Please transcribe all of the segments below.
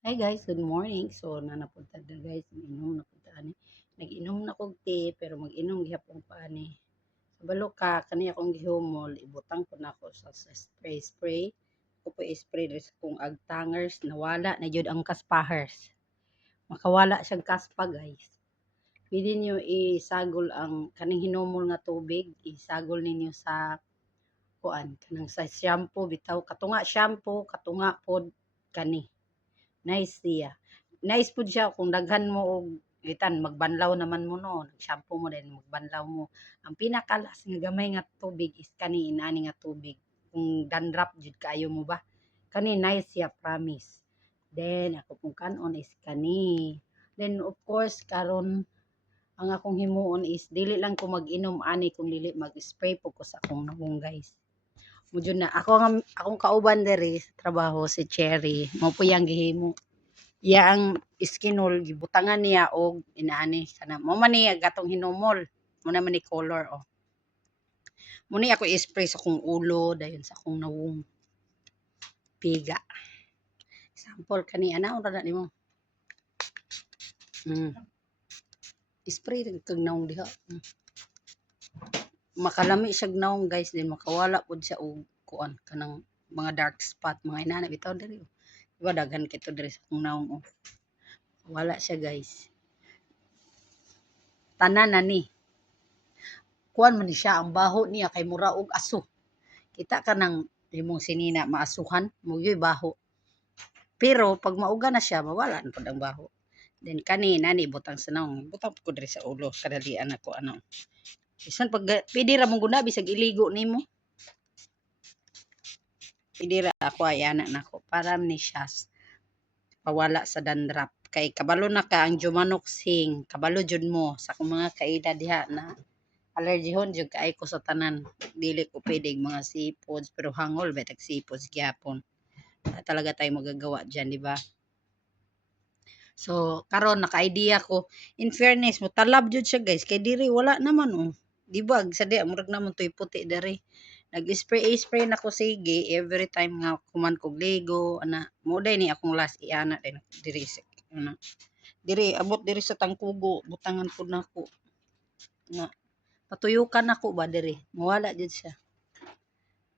Hi guys, good morning. So nanapunta na guys, inom na punta ani. Nag-inom na kog tea pero mag-inom gihapon pa ani. Kabalo ka kani akong gihumol, ibutang ko na ako sa spray. Ko po spray dres kung agtangers nawala na jud ang kaspahers. Makawala siyang kaspa guys. Pwede niyo isagol ang kaning hinumol nga tubig, isagol ninyo sa kuan kanang sa shampoo bitaw katunga shampoo, katunga pod kani. Nice siya. Nice pud siya kung daghan mo og itan magbanlaw naman mo no, shampoo mo din magbanlaw mo. Ang pinakalas nga gamay nga tubig is kani inani nga tubig. Kung dandruff jud kaayo mo ba? Kani nice siya promise. Then ako pong kanon is kani. Then of course karon ang akong himuon is dili lang ko mag-inom ani kung dili mag-spray po ko sa akong nahong guys. Mudyo na akong kauban diri sa trabaho si Cherry. Mao po yang gihimo iya ang iskinol gibutangan niya og inaani kana mo man ni gatong hinumol mo naman ni color oh mo ni ako i-spray sa kong ulo dayon sa kong nawong piga sample kani ana ora na nimo mm. Spray kag nawong diha makalami siya nawong guys din makawala pud siya og kuan kanang mga dark spot mga inana bitaw diri diba daghan kito diri sa kong nawong oh. Wala siya guys tanan na ni kuan man ni siya ang baho niya kay mura og aso. Kita ka ng imong sinina maasuhan, muyoy baho. Pero pag mauga na siya, mawala na pud ang baho. Then kanina ni butang sa naong, butang ko diri sa ulo, kadalian ako ano. Bisan pag pwede ra mong guna bisag iligo nimo. Pwede ra ako ayana nako para ni siya pawala sa dandruff. Kay kabalo na ka ang Jumanoxing, kabalo jud mo sa kung mga kaedad diha na allergyhon jud kaay ko sa tanan. Dili ko pwede mga seafoods pero hangol ba tag seafoods gyapon. Talaga tayo magagawa diyan, di ba? So, karon naka-idea ko. In fairness, mo talab jud siya, guys. Kay diri wala naman oh. Di ba? Sa di murag naman toy puti diri. Nag-spray na ko sige every time nga kuman kog ligo ana. Mo ni akong last iana din diri sa ano. Diri abot diri sa tangkugo, butangan pud nako. Nga patuyukan nako ba diri. Mawala jud siya.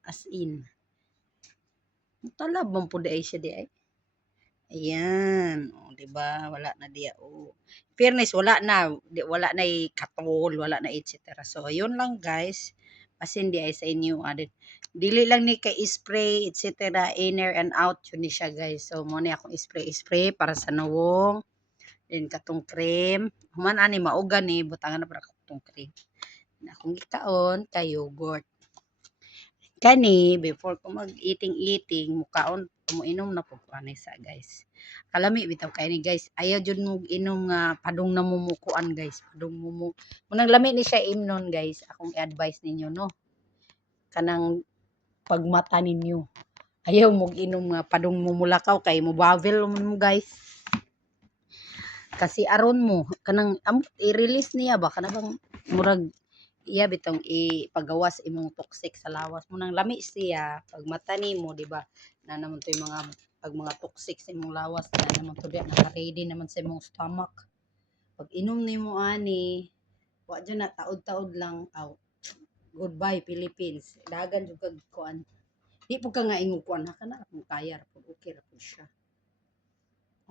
As in. Talab man pud ay siya di ay. Ayan, oh, 'di ba? Wala na diya, oh. Fairness wala na, wala na katol, wala na et cetera. So ayun lang guys. Basin di ay sa inyo adin. Dili lang ni kay spray et cetera, inner and out yun ni siya guys. So mo ni akong spray para sa nawong. Then katong cream. Human ani mauga ni butangan na para katong cream. Na akong gikaon kay yogurt. Kani before ko mag-eating mukaon uminom na pud ko ani sa guys. Kalami bitaw kay ni guys. Ayaw jud mo inom nga padung namumukuan guys. Padung mumu. Munang lami ni siya imnon guys. Akong i-advise ninyo no. Kanang pagmata ninyo. Ayaw mo inom nga padung mumulakaw kay mo bavel mo guys. Kasi aron mo kanang i-release niya ba kanang murag iya bitong ipagawas imong toxic sa lawas mo nang lami siya pag mata nimo di ba na naman to yung mga pag mga toxic sa imong lawas na naman to diya naka-ready naman sa imong stomach pag inom nimo ani wa dyan na taod-taod lang out goodbye Philippines dagan jud kag kuan di po ka nga ingong kuan ha kana kung kaya ra pud okay ra pud siya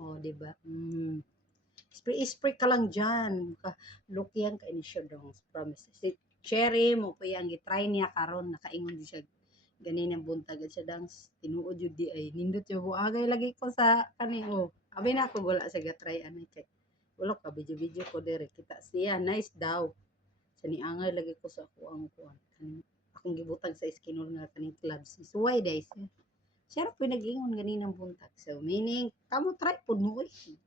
oh di ba spray ka lang dyan. Lukyan ka ini siya dong. Promise. Si Cherry mo pa yang gitry niya karon nakaingon di siya ganinang buntag siya dang tinuod jud di ay nindot yo agay lagi ko sa kani oh. Abi na ako wala sa gatry anay kay. Wala ka video ko dire kita siya nice daw. Sa ni angay lagi ko sa ako ang kuan. Akong gibutag sa skinol nga kaning clubs. Suway day siya. Siya ra pinag-ingon ganinang buntag. So meaning kamo try pud mo eh.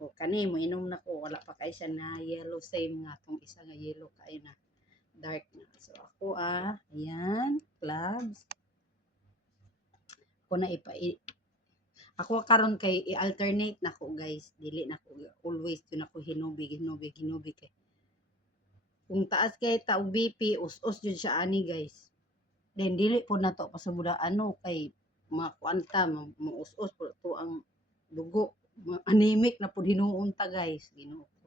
O kani mo inom na ko wala pa kay siya na yellow same nga tong isa nga yellow kay na dark na. So ako ayan, clubs. Ko na ako karon kay i-alternate na ko guys. Dili na ko always yun ako hinubi kay. Kung taas kay ta og BP, us-us jud siya ani guys. Then dili po na to pasamuda ano kay makuanta mo us-us po to ang dugo. Anemic na pud hinuon ta guys, Ginoo ko.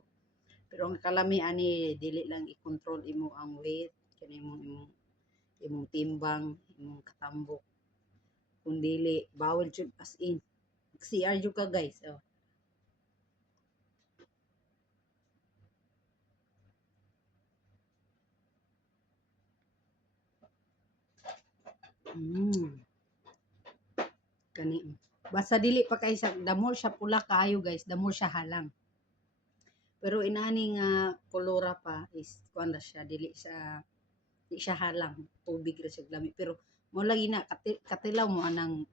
Pero ang kalami ani dili lang i-control imo ang weight kani imong timbang, imong katambok. Kung dili bawal jud as in. CR jud ka guys. Oh. Mm. Kani. Basta dili pa kay sa damo siya pula kaayo guys, damo siya halang. Pero inani nga kolora pa is kuan na siya dili siya halang, tubig ra siya lami. Pero mo lagi na katilaw mo anang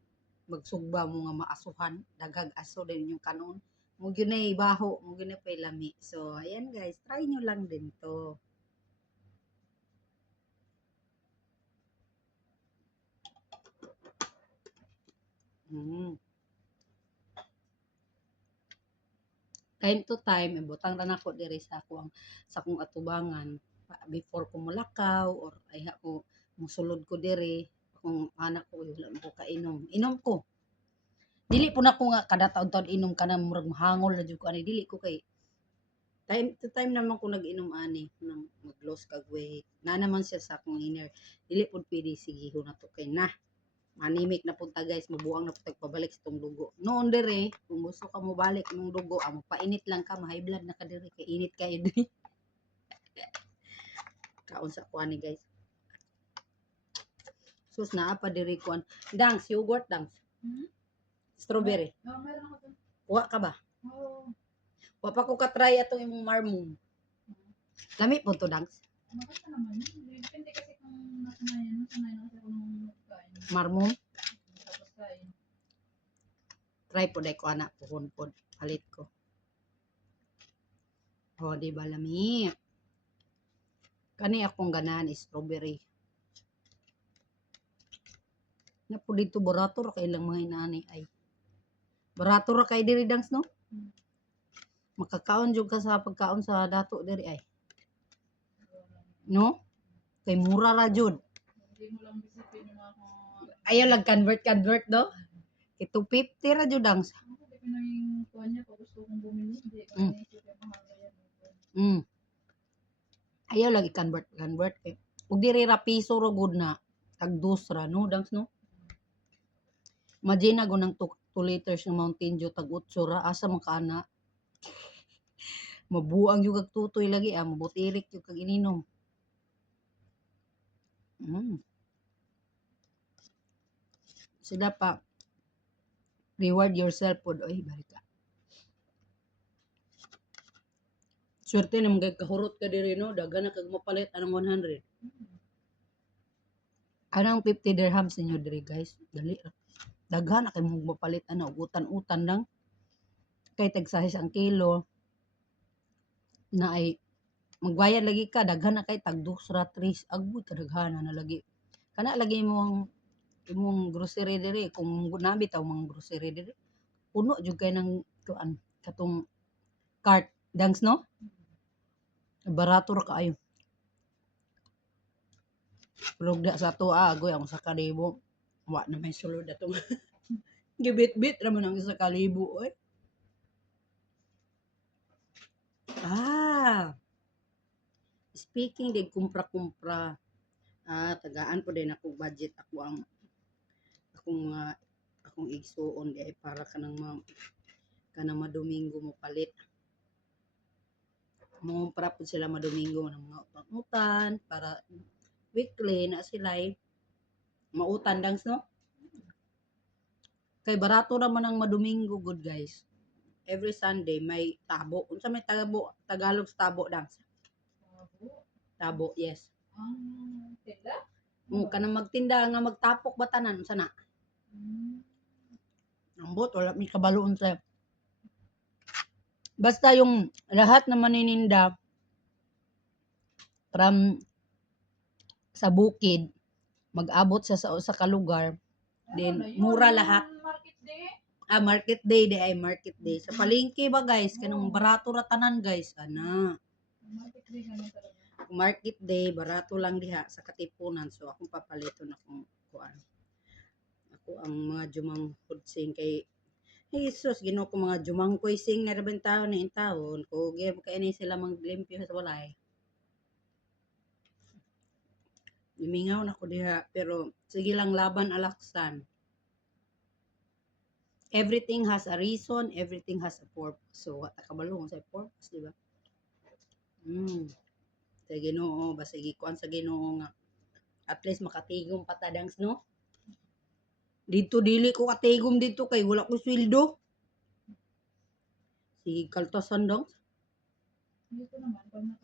magsugba mo nga maasuhan, dagag aso din yung kanon. Mo gyud nay baho, mo gyud na pay lami. So ayan guys, try nyo lang din to. Mm. Time to time ibutang ra nako diri sa akong atubangan before ko mulakaw or ay ako musulod ko diri akong anak ko wala ko kainom. Inom ko. Dili po na ko nga kada taon-taon inom ka na murag mahangol na jud ko ani dili ko kay time to time naman ko nag-inom ani nang mag-loss kag weight. Na naman siya sa akong inner. Dili pud pwede sigihon na to kay na manimik na punta guys, mabuang na punta pabalik sa tong dugo. Noon dire, kung gusto ka mo balik ng dugo, painit lang ka, ma-high blood na ka dire, kay init kayo dire. Kaon sa kuan ni guys. Sus naa pa dire kuan. Dangs, yogurt dangs. Strawberry. Meron ako dun. Wa ka ba? Oo. Wa pa ko ka-try atong imong marmong. Lami po to dangs. Maganda naman yun. Depende kasi kung nasanayan na kasi ako nung kain. Marmong. Tapos kain. Try po dai ko anak puhon pod. Palit ko. Oh, di ba lami? Kani akong ganahan is strawberry. Na po dito barato ra kay ilang mga inaani ay. Barato ra kay diri dangs no? Makakaon jud ka sa pagkaon sa dato diri ay. No? Kay mura ra jud. Hindi mo lang bisipin yung mga Ayaw lang convert no? Kay 250 ra jud dangs. hindi ko na yung kuha niya kung gusto kong bumili. Hindi ko Mm. naisip yung mahal na yan. Mm. Ayaw lang i-convert kay. Ug diri ra piso ra gud na tag dos ra no dangs no? Imagine na gunang 2 liters ng Mountain Dew tag 8 ra asa man kaana. Mabuang yung kag tutoy lagi mabutirik yung kag ininom. Sila pa reward yourself pod oy balik ka. Swerte na mga kahurot ka diri no daghan na kag mapalit anong 100. Anong 50 dirhams ninyo diri guys? Dali. Daghan na kay mo mapalit ano utan-utan lang. Kay tag sahis ang kilo na ay magbayad lagi ka daghan na kay tag 2 ra 3 agboy kadaghanan na lagi. Kana lagi mo imong grocery diri kung nabi taw mga grocery diri. Puno jud kay nang kuan katong cart dangs no? Barato ra kaayo. Pero sa to agoy ang 1,000. Wa na may sulod atong gibit-bit raman ang 1,000 oy. Speaking de kumpra-kumpra. Tagaan po din ako budget akong igsuon di ay para kanang madomingo mo palit. Mumpra po sila madomingo ng mga utan para weekly na sila mautan dangs no? Kay barato naman ang madomingo good guys. Every Sunday may tabo. Unsa may Tagalog sa tabo dangs? Tabo, yes. Tinda? Kanang magtinda nga magtapok batanan unsa na? Ambot wala mi kabaloon sa. Basta yung lahat na manininda from sa bukid mag-abot sa ka lugar then mura lahat. Market day? Market day di ay market day. Sa palengke ba guys kanang barato ra tanan guys ana. Market day ganun talaga. Market day barato lang diha sa Katipunan so akong papaliton akong kuan. Ako ang mga jumang hudsing kay Jesus, Ginoo ko mga jumangkoy sing na rabing taon ni taon ko gyud kay ni sila maglimpyo sa walay. Limingaw na ko diha pero sige lang laban alaksan. Everything has a reason, everything has a purpose. So, what kabalo sa purpose, di ba? Sa Ginoo, basta gikuan sa Ginoo nga at least makatigom patadangs no. Dito dili ko katigom dito kay wala ko sweldo. Sige kaltasan dong. Dito naman, pag ano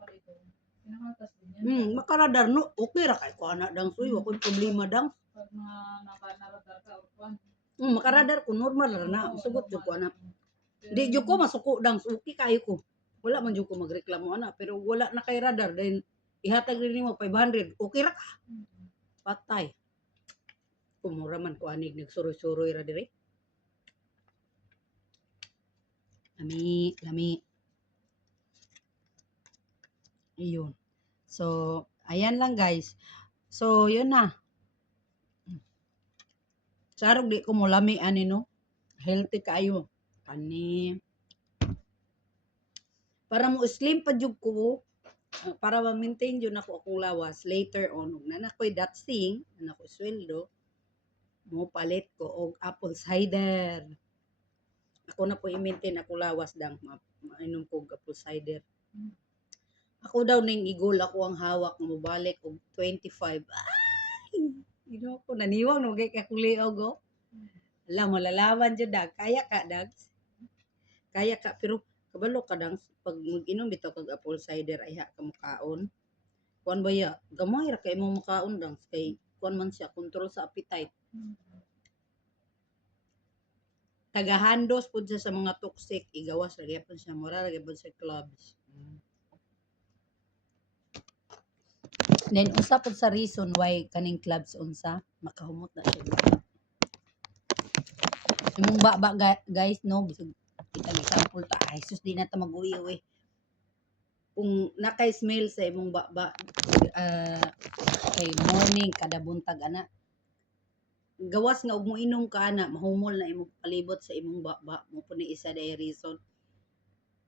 ka dito, pinakaltas din yan. Makaradar no. Okay ra kay ko ana dang suy, wa koy problema dang. Pag mga naradar ka or kwan. Makaradar ko normal ra na. Sugot jud ko ana. Di jud ko masuko dang okay kayo ko. Wala man jud ko magreklamo ana pero wala na kay radar then ihatag rin nimo 500. Okay ra ka. Patay. Kumura man ko anig nagsuroy-suroy ra dire. Lami, lami. Ayun. So, ayan lang guys. So, yun na. Sarog di ko mo lami ani no. Healthy kayo. Kani. Para mo slim pa jud ko. Para ma-maintain yun ako akong lawas later on. Ug na nakoy datsing, na nakoy sweldo, mo palit ko og apple cider. Ako na po i-maintain ako lawas dang mainom ko og apple cider. Ako daw ning igol ako ang hawak mo balik og 25. Ay, ino ko naniwang no kay kakuliog go. Alam malalaman jud dag kaya ka dag. Kaya ka pero kabalo ka dang pag mag-inom bitaw kag apple cider ay ha ka mukaon. Kuan ba ya? Gamay ra kay imong mukaon dang kay kuan man siya control sa appetite. Tagahandos pud siya sa mga toxic igawas ra gyapon siya mura ra gyapon sa clubs. Then usa pud sa reason why kaning clubs unsa makahumot na siya. Imong baba guys no bisag kita example ta ay sus di na ta mag-uwi kung nakay smell sa imong baba kay morning kada buntag ana gawas nga og moinom ka ana mahumol na imong palibot sa imong baba mo po ni isa day reason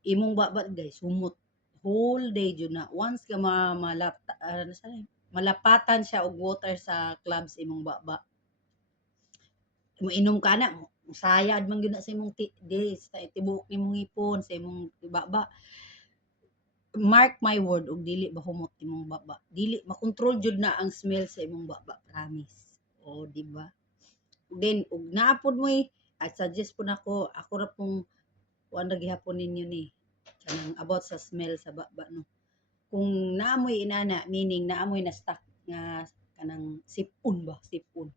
imong baba guys humot whole day jud na once ka malapatan siya og water sa clubs imong baba moinom ka na sayad man gyud na sa imong sa tibuok nimong ipon sa imong baba mark my word og dili ba humot imong baba dili makontrol jud na ang smell sa imong baba promise o di ba then ug naapod mo I suggest po nako ako ra pong kuan ra gihapon ninyo ni kanang about sa smell sa baba no kung naamoy inana meaning naamoy na stock nga kanang sipon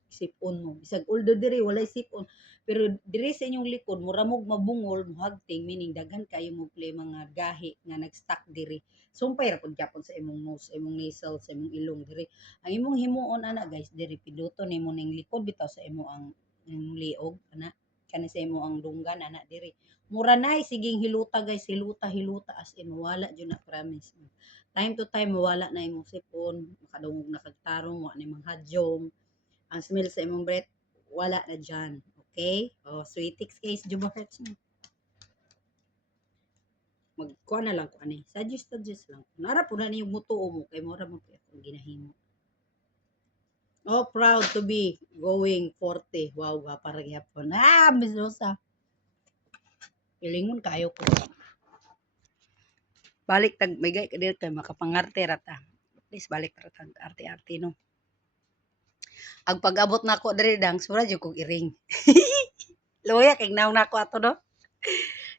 sipon mo bisag although diri walay sipon pero diri sa inyong likod mura mo mabungol muhagting meaning daghan kayo mo play mga gahi nga nag-stock diri sumpay ra pud gyapon sa imong nose sa imong nasal sa imong ilong diri ang imong himuon ana guys diri piduto nimo ning likod bitaw sa imo ang liog ana kani sa imo ang dunggan ana diri mura nay siging hiluta guys hiluta as in wala jud na promise time to time mawala na imong sipon makadungog na kag tarong wa na manghadjong ang smell sa imong breath wala na dyan okay sweetix case juba hurts na magkuha na lang ko ani suggest lang nara po na niyong mutuo mo kay mura mo kay ginahimo proud to be going 40 wow para gyapon bisosa ilingon kayo ko balik tag migay ka dir kay makapangarte ra ta please balik ra tag arte-arte no ang pag-abot nako diri dang sura jud kog iring loya kay naong nako ato no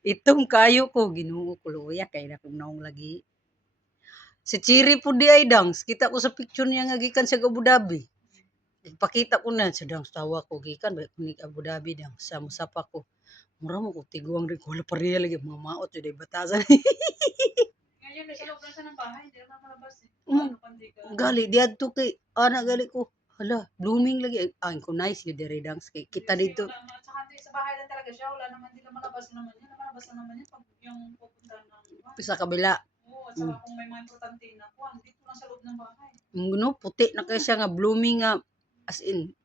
itom kayo ko Ginoo ko loya kay na kog naong lagi si Chiri pud di ay dangs kita ko sa picture niya nga gikan sa Abu Dhabi ipakita ko na sa dangs tawa ko gikan ba ni Abu Dhabi dang sa musapa ko mura mo ko tiguang rin ko wala pareha lagi mga maot jud ay batasan Ngayon, nasa loob lang siya ng bahay, hindi naman malabas eh. gali diadto kay ana gali ko hala blooming lagi ay ko nice yun diri dangs kay kita dito Tsaka sa bahay lang talaga siya, wala naman, hindi naman malabas naman yan. Namalabas na naman yan pag yung pupunta ng sa kabila Oo, at saka kung may mga importante na kuhan, dito lang sa loob ng bahay. no puti na kay siya nga blooming nga as in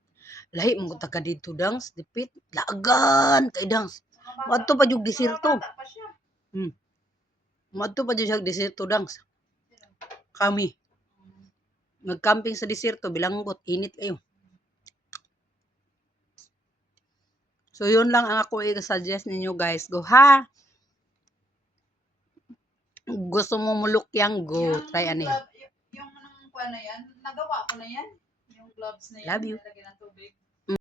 Lahi mong taga dito dangs, dipit. Lagan kay dangs. Madto pa jug desierto. Bata pa siya. Madto pa jud siya desierto dangs. Kami nag-camping sa desierto, bilanggot, init kayo. So yun lang ang ako i-suggest ninyo guys. Go ha. Gusto mo mulukyang, go. Try ano yan. Yung anong kuha na yan, nagawa ko na yan. Yung gloves na yan. Love you. Nilagyan ng tubig.